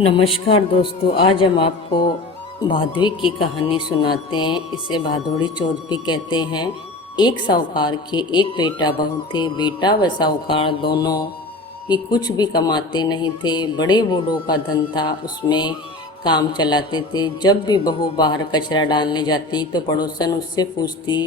नमस्कार दोस्तों, आज हम आपको भादवी की कहानी सुनाते हैं। इसे भादोड़ी चौथ भी कहते हैं। एक साहूकार के एक बेटा बहू थे। बेटा व साहूकार दोनों ही कुछ भी कमाते नहीं थे। बड़े बूढ़ों का धन था, उसमें काम चलाते थे। जब भी बहू बाहर कचरा डालने जाती तो पड़ोसन उससे पूछती,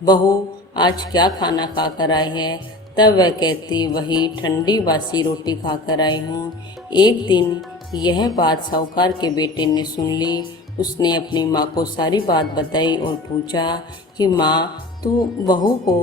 बहू आज क्या खाना खा कर आई है? तब वह कहती, वही ठंडी बासी रोटी खा कर आई हूँ। एक दिन यह बात साहूकार के बेटे ने सुन ली। उसने अपनी माँ को सारी बात बताई और पूछा कि माँ, तू बहू को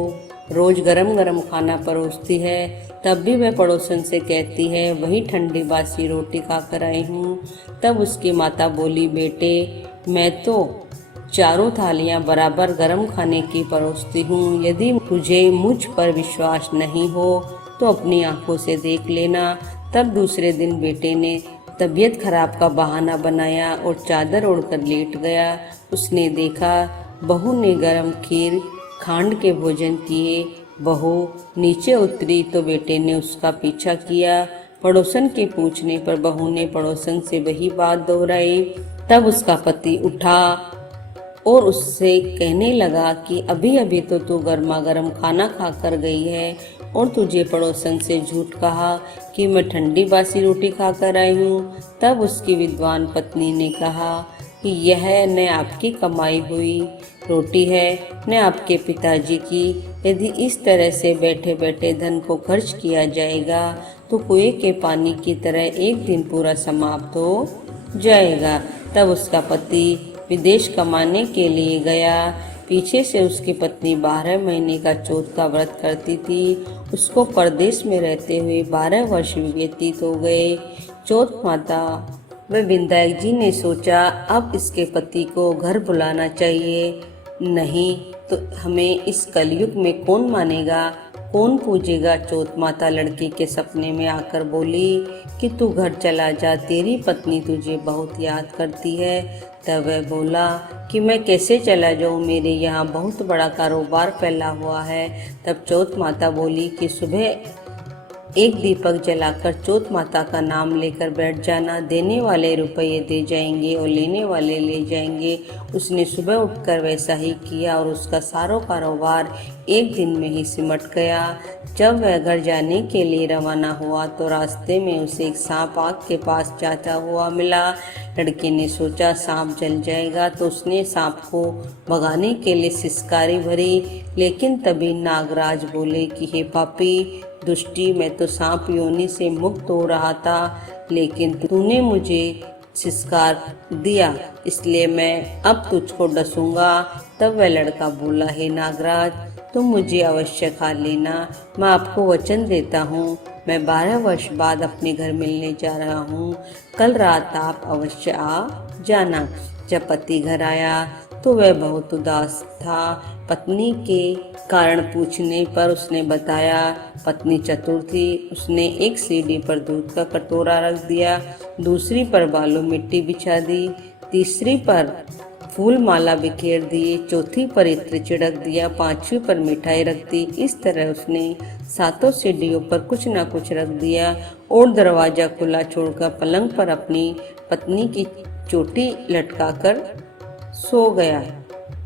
रोज गरम गरम खाना परोसती है, तब भी वह पड़ोसन से कहती है वही ठंडी बासी रोटी खाकर आई हूँ। तब उसकी माता बोली, बेटे मैं तो चारों थालियाँ बराबर गरम खाने की परोसती हूँ। यदि तुझे मुझ पर विश्वास नहीं हो तो अपनी आंखों से देख लेना। तब दूसरे दिन बेटे ने तबीयत खराब का बहाना बनाया और चादर ओढ़कर लेट गया। उसने देखा बहू ने गरम खीर खांड के भोजन किए। बहू नीचे उतरी तो बेटे ने उसका पीछा किया। पड़ोसन के पूछने पर बहू ने पड़ोसन से वही बात दोहराई। तब उसका पति उठा और उससे कहने लगा कि अभी अभी तो तू गर्मा गर्म खाना खा कर गई है और तुझे पड़ोसन से झूठ कहा कि मैं ठंडी बासी रोटी खा कर आई हूँ। तब उसकी विद्वान पत्नी ने कहा कि यह न आपकी कमाई हुई रोटी है न आपके पिताजी की। यदि इस तरह से बैठे बैठे धन को खर्च किया जाएगा तो कुएं के पानी की तरह एक दिन पूरा समाप्त हो जाएगा। तब उसका पति विदेश कमाने के लिए गया। पीछे से उसकी पत्नी 12 महीने का चौथ का व्रत करती थी। उसको परदेश में रहते हुए 12 वर्ष व्यतीत हो गए। चौथ माता व विंदायक जी ने सोचा अब इसके पति को घर बुलाना चाहिए, नहीं तो हमें इस कलयुग में कौन मानेगा, कौन पूजेगा। चौथ माता लड़की के सपने में आकर बोली कि तू घर चला जा, तेरी पत्नी तुझे बहुत याद करती है। तब वह बोला कि मैं कैसे चला जाऊँ, मेरे यहाँ बहुत बड़ा कारोबार फैला हुआ है। तब चौथ माता बोली कि सुबह एक दीपक जलाकर चौथ माता का नाम लेकर बैठ जाना, देने वाले रुपये दे जाएंगे और लेने वाले ले जाएंगे। उसने सुबह उठकर वैसा ही किया और उसका सारा कारोबार एक दिन में ही सिमट गया। जब वह घर जाने के लिए रवाना हुआ तो रास्ते में उसे एक सांप आग के पास जाता हुआ मिला। लड़के ने सोचा सांप जल जाएगा तो उसने सांप को भगाने के लिए सिसकारी भरी, लेकिन तभी नागराज बोले कि हे पापी दुष्टी, मैं तो सांप योनि से मुक्त हो रहा था, लेकिन तूने मुझे सिसकार दिया, इसलिए मैं अब तुझको डसूंगा। तब वह लड़का बोला, हे नागराज तुम मुझे अवश्य खा लेना, मैं आपको वचन देता हूँ। मैं 12 वर्ष बाद अपने घर मिलने जा रहा हूँ, कल रात आप अवश्य आ जाना। जब पति घर आया तो वह बहुत उदास था। पत्नी के कारण पूछने पर उसने बताया पत्नी चतुर थी। उसने एक सीढ़ी पर दूध का कटोरा रख दिया, दूसरी पर बालू मिट्टी बिछा दी, तीसरी पर फूल माला बिखेर दिए, चौथी पर इत्र छिड़क दिया, पांचवी पर मिठाई रख दी। इस तरह उसने 7 सीढ़ियों पर कुछ न कुछ रख दिया और दरवाजा खुला छोड़कर पलंग पर अपनी पत्नी की चोटी लटकाकर सो गया।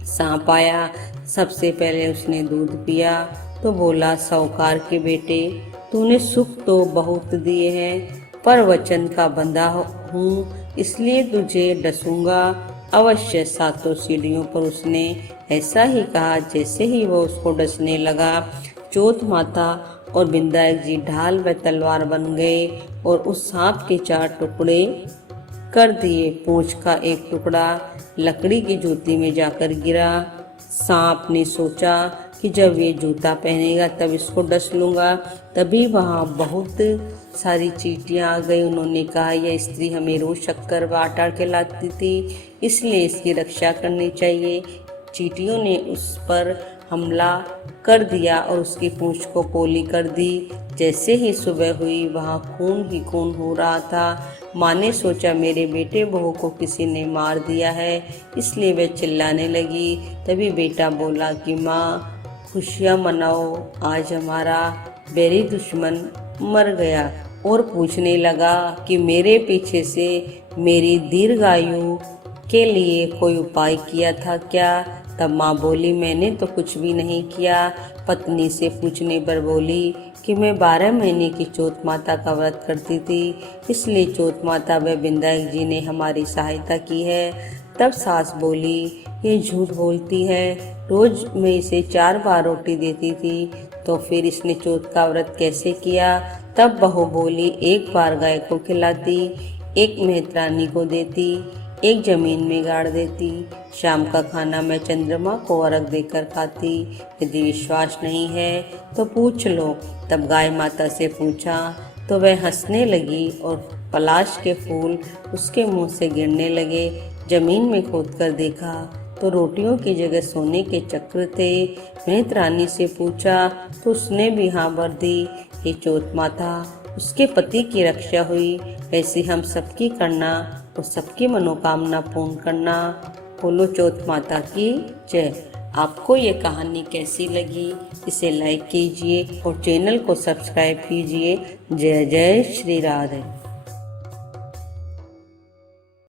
सांप आया, सबसे पहले उसने दूध पिया तो बोला, साहूकार के बेटे तूने सुख तो बहुत दिए हैं, पर वचन का बंधा हूँ इसलिए तुझे डसूंगा अवश्य। 7 सीढ़ियों पर उसने ऐसा ही कहा। जैसे ही वो उसको डसने लगा, चौथ माता और विंदायक जी ढाल व तलवार बन गए और उस सांप के 4 टुकड़े कर दिए। पूंछ का एक टुकड़ा लकड़ी की जूती में जाकर गिरा। सांप ने सोचा कि जब ये जूता पहनेगा तब इसको डस लूँगा। तभी वहाँ बहुत सारी चींटियाँ आ गई। उन्होंने कहा, यह स्त्री हमें रोज शक्कर व आटा खिलाती थी, इसलिए इसकी रक्षा करनी चाहिए। चींटियों ने उस पर हमला कर दिया और उसकी पूंछ को पोली कर दी। जैसे ही सुबह हुई वहाँ खून ही खून हो रहा था। माँ ने सोचा मेरे बेटे बहू को किसी ने मार दिया है, इसलिए वह चिल्लाने लगी। तभी बेटा बोला कि माँ खुशियाँ मनाओ, आज हमारा बैरी दुश्मन मर गया। और पूछने लगा कि मेरे पीछे से मेरी दीर्घायु के लिए कोई उपाय किया था क्या। तब माँ बोली, मैंने तो कुछ भी नहीं किया। पत्नी से पूछने पर बोली कि मैं 12 महीने की चौथ माता का व्रत करती थी, इसलिए चौथ माता व विनायक जी ने हमारी सहायता की है। तब सास बोली, ये झूठ बोलती है, रोज मैं इसे 4 बार रोटी देती थी, तो फिर इसने चौथ का व्रत कैसे किया। तब बहू बोली, 1 बार गाय को खिलाती, 1 मेहतरानी को देती, 1 जमीन में गाड़ देती, शाम का खाना मैं चंद्रमा को अर्घ देकर खाती। यदि विश्वास नहीं है तो पूछ लो। तब गाय माता से पूछा तो वह हंसने लगी और पलाश के फूल उसके मुंह से गिरने लगे। जमीन में खोदकर देखा तो रोटियों की जगह सोने के चक्र थे। मेहतरानी से पूछा तो उसने भी हाँ भर दी। हे चौथ माता, उसके पति की रक्षा हुई, ऐसी हम सबकी करना और सबकी मनोकामना पूर्ण करना। बोलो चौथ माता की जय। आपको ये कहानी कैसी लगी, इसे लाइक कीजिए और चैनल को सब्सक्राइब कीजिए। जय जय श्री राधे।